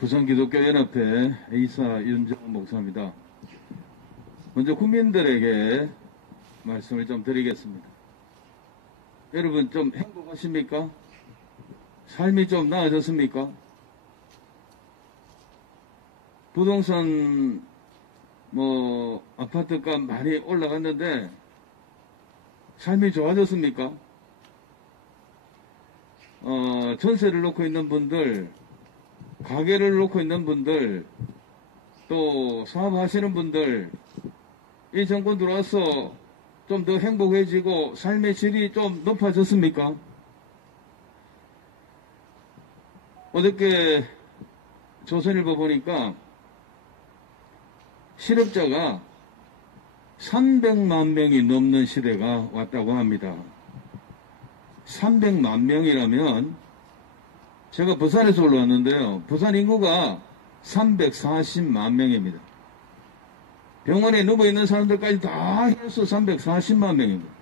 부산기독교연합회 이사 윤정훈 목사입니다. 먼저 국민들에게 말씀을 좀 드리겠습니다. 여러분 좀 행복하십니까? 삶이 좀 나아졌습니까? 부동산 아파트값 많이 올라갔는데 삶이 좋아졌습니까? 전세를 놓고 있는 분들, 가게를 놓고 있는 분들, 또 사업하시는 분들, 이 정권 들어와서 좀 더 행복해지고 삶의 질이 좀 높아졌습니까? 어저께 조선일보 보니까 실업자가 300만 명이 넘는 시대가 왔다고 합니다. 300만 명이라면 제가 부산에서 올라왔는데요. 부산 인구가 340만 명입니다. 병원에 누워있는 사람들까지 다 해서 340만 명입니다.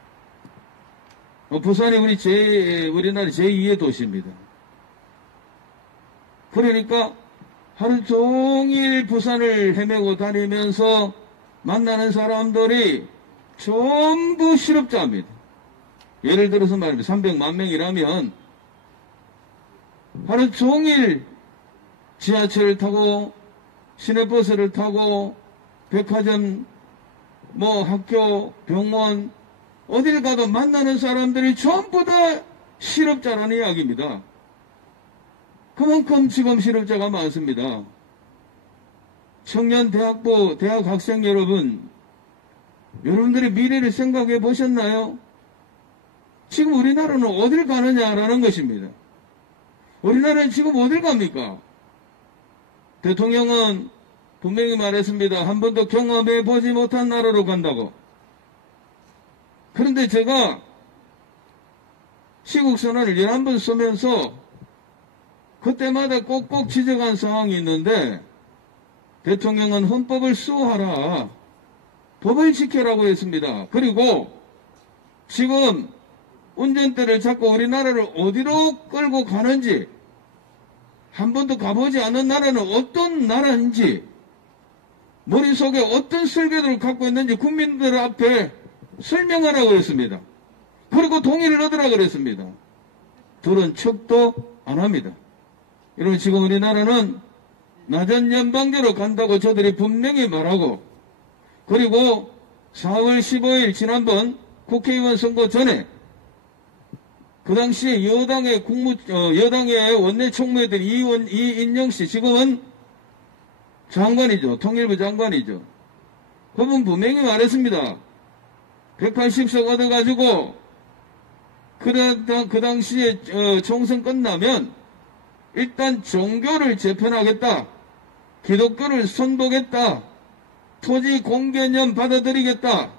부산이 우리나라 제2의 도시입니다. 그러니까 하루 종일 부산을 헤매고 다니면서 만나는 사람들이 전부 실업자입니다. 예를 들어서 말입니다. 300만 명이라면 하루 종일 지하철을 타고 시내버스를 타고 백화점, 학교, 병원 어딜 가도 만나는 사람들이 전부 다 실업자라는 이야기입니다. 그만큼 지금 실업자가 많습니다. 청년 대학부, 대학 학생 여러분, 여러분들의 미래를 생각해 보셨나요? 지금 우리나라는 어딜 가느냐라는 것입니다. 우리나라는 지금 어딜 갑니까? 대통령은 분명히 말했습니다. 한 번도 경험해 보지 못한 나라로 간다고. 그런데 제가 시국선언을 11번 쓰면서 그때마다 꼭꼭 지적한 사항이 있는데 대통령은 헌법을 수호하라. 법을 지켜라고 했습니다. 그리고 지금 운전대를 잡고 우리나라를 어디로 끌고 가는지 한 번도 가보지 않은 나라는 어떤 나라인지 머릿속에 어떤 설계도를 갖고 있는지 국민들 앞에 설명하라고 했습니다. 그리고 동의를 얻으라고 그랬습니다. 들은 척도 안 합니다. 여러분 지금 우리나라는 낮은 연방제로 간다고 저들이 분명히 말하고 그리고 4월 15일 지난번 국회의원 선거 전에 그 당시에 여당의 원내 총무였던 이인영 씨, 지금은 장관이죠. 통일부 장관이죠. 그분 분명히 말했습니다. 180석 얻어가지고, 그 당시에 총선 끝나면, 일단 종교를 재편하겠다. 기독교를 선보겠다. 토지 공개념 받아들이겠다.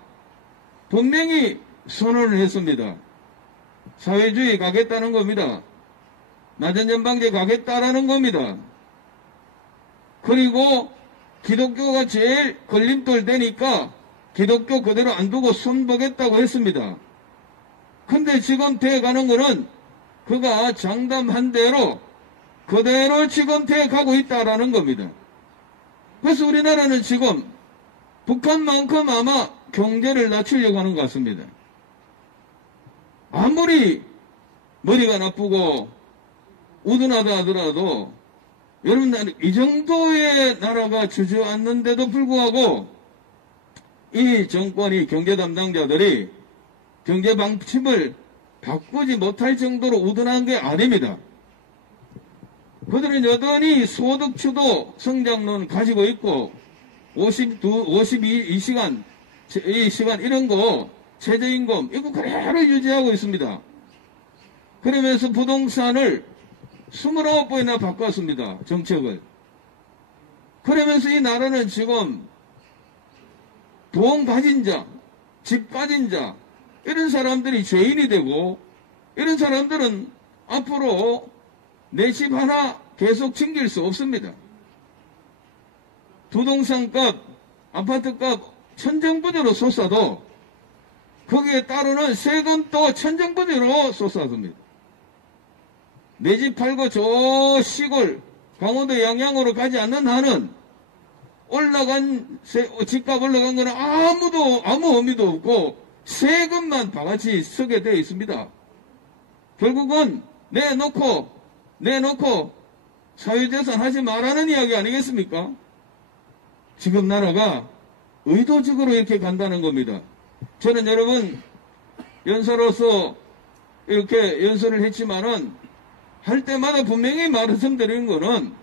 분명히 선언을 했습니다. 사회주의 가겠다는 겁니다. 낮은 연방제 가겠다라는 겁니다. 그리고 기독교가 제일 걸림돌 되니까 기독교 그대로 안 두고 손보겠다고 했습니다. 근데 지금 돼가는 거는 그가 장담한 대로 그대로 지금 돼가고 있다라는 겁니다. 그래서 우리나라는 지금 북한만큼 아마 경제를 낮추려고 하는 것 같습니다. 아무리 머리가 나쁘고 우둔하다 하더라도 여러분 이 정도의 나라가 주저앉는데도 불구하고 이 정권이 경제 담당자들이 경제 방침을 바꾸지 못할 정도로 우둔한 게 아닙니다. 그들은 여전히 소득주도 성장론 가지고 있고 52시간 이 시간 이런 거 최저임금 이거 그대로 유지하고 있습니다. 그러면서 부동산을 29번이나 바꿨습니다. 정책을. 그러면서 이 나라는 지금 돈 가진 자, 집 가진 자 이런 사람들이 죄인이 되고 이런 사람들은 앞으로 내 집 하나 계속 챙길 수 없습니다. 부동산값, 아파트값 천정부지로 솟아도 거기에 따르는 세금도 천정부지로 쏟아집니다. 내 집 팔고 저 시골 강원도 양양으로 가지 않는 한은 집값 올라간 거는 아무 의미도 없고 세금만 바가지 서게 되어 있습니다. 결국은 내놓고 사회재산 하지 말라는 이야기 아니겠습니까? 지금 나라가 의도적으로 이렇게 간다는 겁니다. 저는 여러분 연사로서 이렇게 연설을 했지만은 할 때마다 분명히 말씀드리는 거는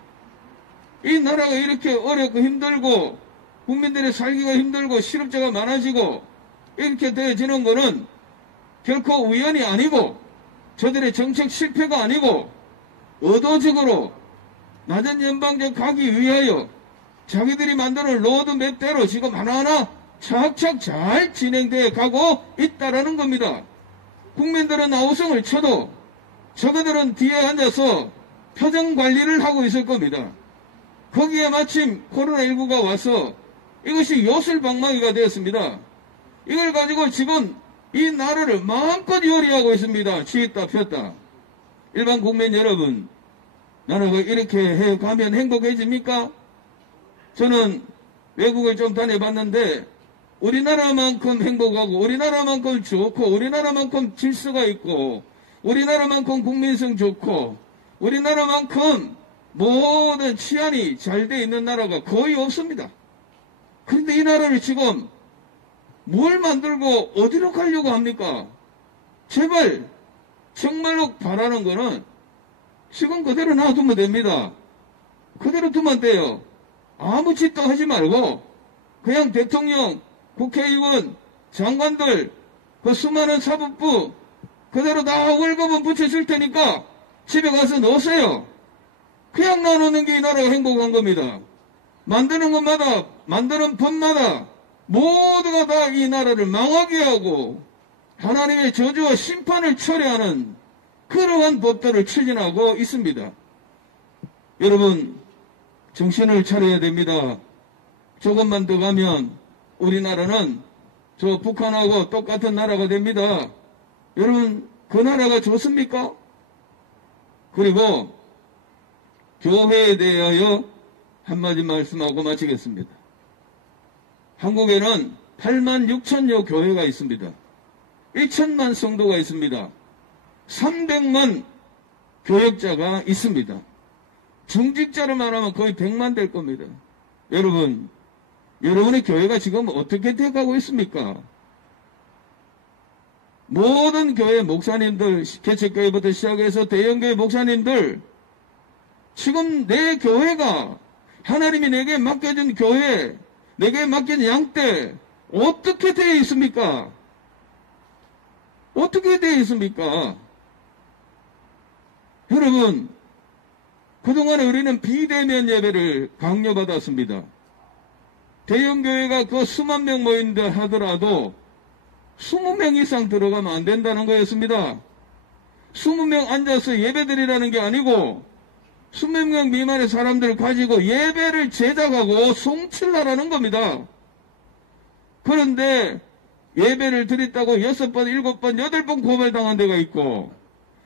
이 나라가 이렇게 어렵고 힘들고 국민들의 살기가 힘들고 실업자가 많아지고 이렇게 되어지는 거는 결코 우연이 아니고 저들의 정책 실패가 아니고 의도적으로 낮은 연방제 가기 위하여 자기들이 만드는 로드맵대로 지금 하나하나 착착 잘 진행되어 가고 있다라는 겁니다. 국민들은 아우성을 쳐도 저그들은 뒤에 앉아서 표정 관리를 하고 있을 겁니다. 거기에 마침 코로나19가 와서 이것이 요술방망이가 되었습니다. 이걸 가지고 지금 이 나라를 마음껏 요리하고 있습니다. 치있다 폈다. 일반 국민 여러분, 나라가 이렇게 해가면 행복해집니까? 저는 외국을 좀 다녀봤는데 우리나라만큼 행복하고 우리나라만큼 좋고 우리나라만큼 질서가 있고 우리나라만큼 국민성 좋고 우리나라만큼 모든 치안이 잘 돼 있는 나라가 거의 없습니다. 그런데 이 나라를 지금 뭘 만들고 어디로 가려고 합니까? 제발 정말로 바라는 거는 지금 그대로 놔두면 됩니다. 그대로 두면 돼요. 아무 짓도 하지 말고 그냥 대통령, 국회의원, 장관들, 그 수많은 사법부 그대로 다 월급은 붙여줄 테니까 집에 가서 넣으세요. 그냥 놔놓는 게 이 나라가 행복한 겁니다. 만드는 것마다, 만드는 법마다 모두가 다 이 나라를 망하게 하고 하나님의 저주와 심판을 초래하는 그러한 법들을 추진하고 있습니다. 여러분, 정신을 차려야 됩니다. 조금만 더 가면 우리나라는 저 북한하고 똑같은 나라가 됩니다. 여러분, 그 나라가 좋습니까? 그리고 교회에 대하여 한마디 말씀하고 마치겠습니다. 한국에는 8만 6천여 교회가 있습니다. 1천만 성도가 있습니다. 300만 교역자가 있습니다. 중직자를 말하면 거의 100만 될 겁니다. 여러분, 여러분의 교회가 지금 어떻게 돼가고 있습니까? 모든 교회 목사님들, 개척교회부터 시작해서 대형교회 목사님들, 지금 내 교회가 하나님이 내게 맡겨준 교회, 내게 맡긴 양떼 어떻게 되어 있습니까? 어떻게 되어 있습니까? 여러분, 그동안에 우리는 비대면 예배를 강요받았습니다. 대형교회가 그 수만 명 모인다 하더라도 20명 이상 들어가면 안 된다는 거였습니다. 20명 앉아서 예배드리라는 게 아니고 20명 미만의 사람들을 가지고 예배를 제작하고 송출하라는 겁니다. 그런데 예배를 드렸다고 6번, 7번, 8번 고발당한 데가 있고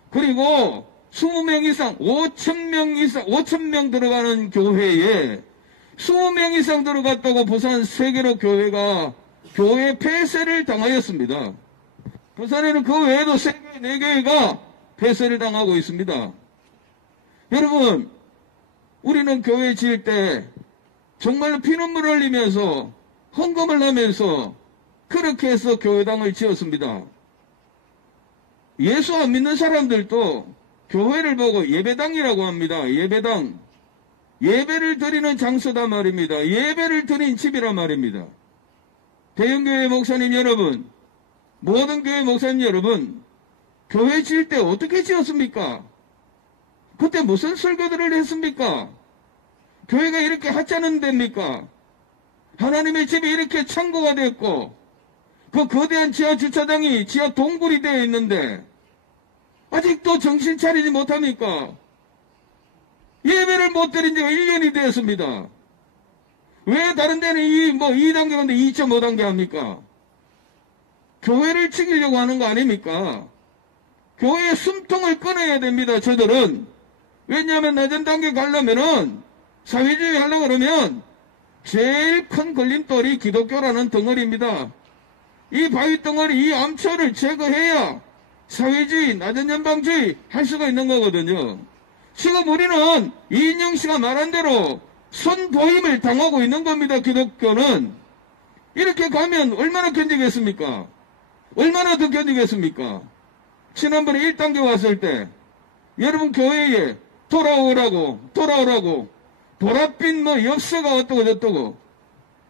그리고 20명 이상, 5,000명 이상, 5,000명 들어가는 교회에 20명 이상 들어갔다고 부산 세계로 교회가 교회 폐쇄를 당하였습니다. 부산에는 그 외에도 3개, 4개가 폐쇄를 당하고 있습니다. 여러분, 우리는 교회 지을 때 정말로 피눈물 흘리면서 헌금을 하면서 그렇게 해서 교회당을 지었습니다. 예수 안 믿는 사람들도 교회를 보고 예배당이라고 합니다. 예배당. 예배를 드리는 장소다 말입니다. 예배를 드린 집이란 말입니다. 대형교회 목사님 여러분, 모든 교회 목사님 여러분, 교회 지을 때 어떻게 지었습니까? 그때 무슨 설교들을 했습니까? 교회가 이렇게 하찮은 데입니까? 하나님의 집이 이렇게 창고가 됐고 그 거대한 지하 주차장이 지하 동굴이 되어 있는데 아직도 정신 차리지 못합니까? 예배를 못 드린 지가 1년이 되었습니다. 왜 다른 데는 2단계 건데 2.5단계 합니까? 교회를 죽이려고 하는 거 아닙니까? 교회의 숨통을 끊어야 됩니다. 저들은 왜냐하면 낮은 단계 가려면은 사회주의 하려고 그러면 제일 큰 걸림돌이 기독교라는 덩어리입니다. 이 바위 덩어리, 이 암초를 제거해야 사회주의, 낮은 연방주의 할 수가 있는 거거든요. 지금 우리는 이인영 씨가 말한 대로 선보임을 당하고 있는 겁니다. 기독교는. 이렇게 가면 얼마나 견디겠습니까? 얼마나 더 견디겠습니까? 지난번에 1단계 왔을 때 여러분 교회에 돌아오라고 보랏빛 뭐 엽서가 어떠고 저떠고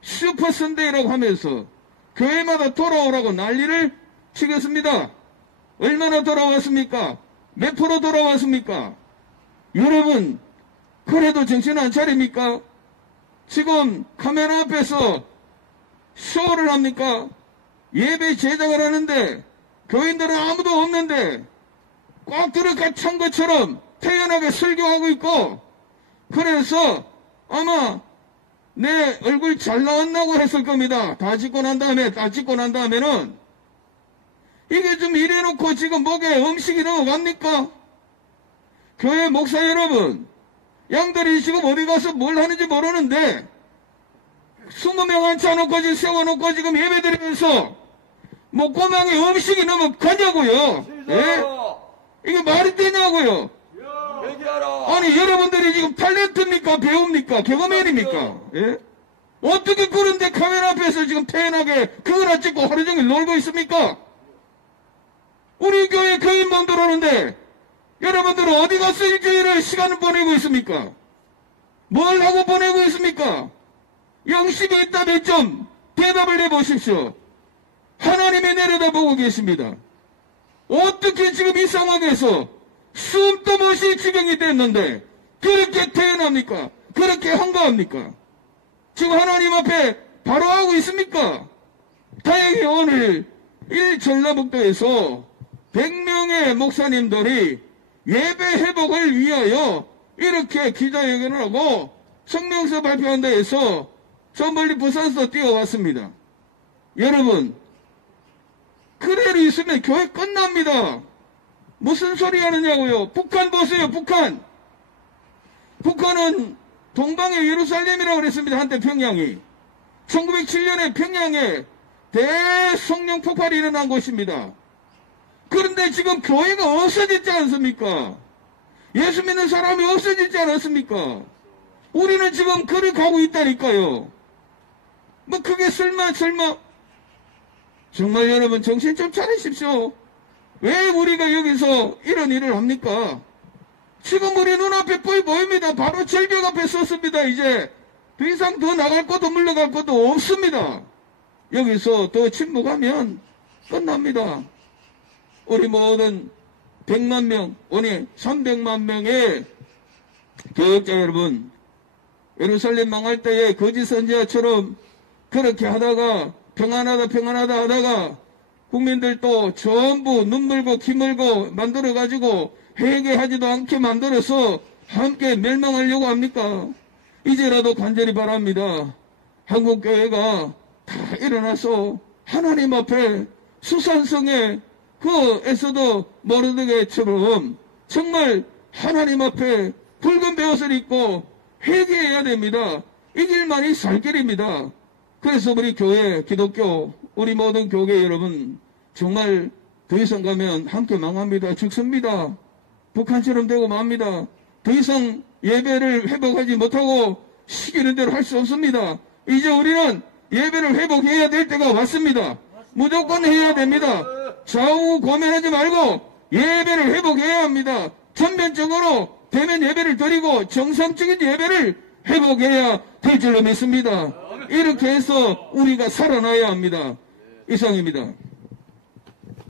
슈퍼선데이라고 하면서 교회마다 돌아오라고 난리를 치겠습니다. 얼마나 돌아왔습니까? 몇 프로 돌아왔습니까? 여러분 그래도 정신 안 차립니까? 지금 카메라 앞에서 쇼를 합니까? 예배 제작을 하는데 교인들은 아무도 없는데 꽉 들어가 찬 것처럼 태연하게 설교하고 있고, 그래서 아마 내 얼굴 잘 나왔다고 했을 겁니다. 다 찍고 난 다음에는 이게 좀 이래놓고 지금 목에 음식이 넘어갑니까? 교회 목사 여러분, 양들이 지금 어디 가서 뭘 하는지 모르는데 20명 앉혀놓고 지금 세워놓고 지금 예배드리면서 목구멍에 음식이 넘어가냐고요. 예? 이게 말이 되냐고요. 아니 여러분들이 지금 탤런트입니까? 배우입니까? 개그맨입니까? 예? 어떻게 그런데 카메라 앞에서 지금 태연하게 그거나 찍고 하루 종일 놀고 있습니까? 우리 교회 교인만 들어오는데 여러분들은 어디 가서 일주일을 시간을 보내고 있습니까? 뭘 하고 보내고 있습니까? 영심이 있다면 좀 대답을 해보십시오. 하나님이 내려다보고 계십니다. 어떻게 지금 이 상황에서 숨도 못 쉴 지경이 됐는데 그렇게 태어납니까? 그렇게 한가합니까? 지금 하나님 앞에 바로 하고 있습니까? 다행히 오늘 전라북도에서 100명의 목사님들이 예배 회복을 위하여 이렇게 기자회견을 하고 성명서 발표한다 해서 저 멀리 부산서 뛰어왔습니다. 여러분, 그대로 있으면 교회 끝납니다. 무슨 소리 하느냐고요. 북한 보세요. 북한은 동방의 예루살렘이라고 그랬습니다. 한때 평양이. 1907년에 평양에 대성령 폭발이 일어난 곳입니다. 그런데 지금 교회가 없어졌지 않습니까? 예수 믿는 사람이 없어지지 않았습니까? 우리는 지금 그를 가고 있다니까요. 뭐 그게 설마 정말 여러분 정신 좀 차리십시오. 왜 우리가 여기서 이런 일을 합니까? 지금 우리 눈앞에 뻔히 보입니다. 바로 절벽 앞에 섰습니다. 이제 더 이상 더 나갈 것도 물러갈 것도 없습니다. 여기서 더 침묵하면 끝납니다. 우리 모든 100만 명, 오늘 300만 명의 교역자 여러분, 예루살렘 망할 때에 거짓 선지자처럼 그렇게 하다가 평안하다 하다가 국민들도 전부 눈물고 기물고 만들어가지고 회개하지도 않게 만들어서 함께 멸망하려고 합니까? 이제라도 간절히 바랍니다. 한국교회가 다 일어나서 하나님 앞에 수산성에 그 에서도 모르드게처럼 정말 하나님 앞에 붉은 베옷을 입고 회개해야 됩니다. 이 길만이 살 길입니다. 그래서 우리 교회, 기독교, 우리 모든 교계 여러분 정말 더 이상 가면 함께 망합니다. 죽습니다. 북한처럼 되고 맙니다. 더 이상 예배를 회복하지 못하고 시키는 대로 할 수 없습니다. 이제 우리는 예배를 회복해야 될 때가 왔습니다. 무조건 해야 됩니다. 좌우 고민하지 말고 예배를 회복해야 합니다. 전면적으로 대면 예배를 드리고 정상적인 예배를 회복해야 될 줄로 믿습니다. 이렇게 해서 우리가 살아나야 합니다. 이상입니다.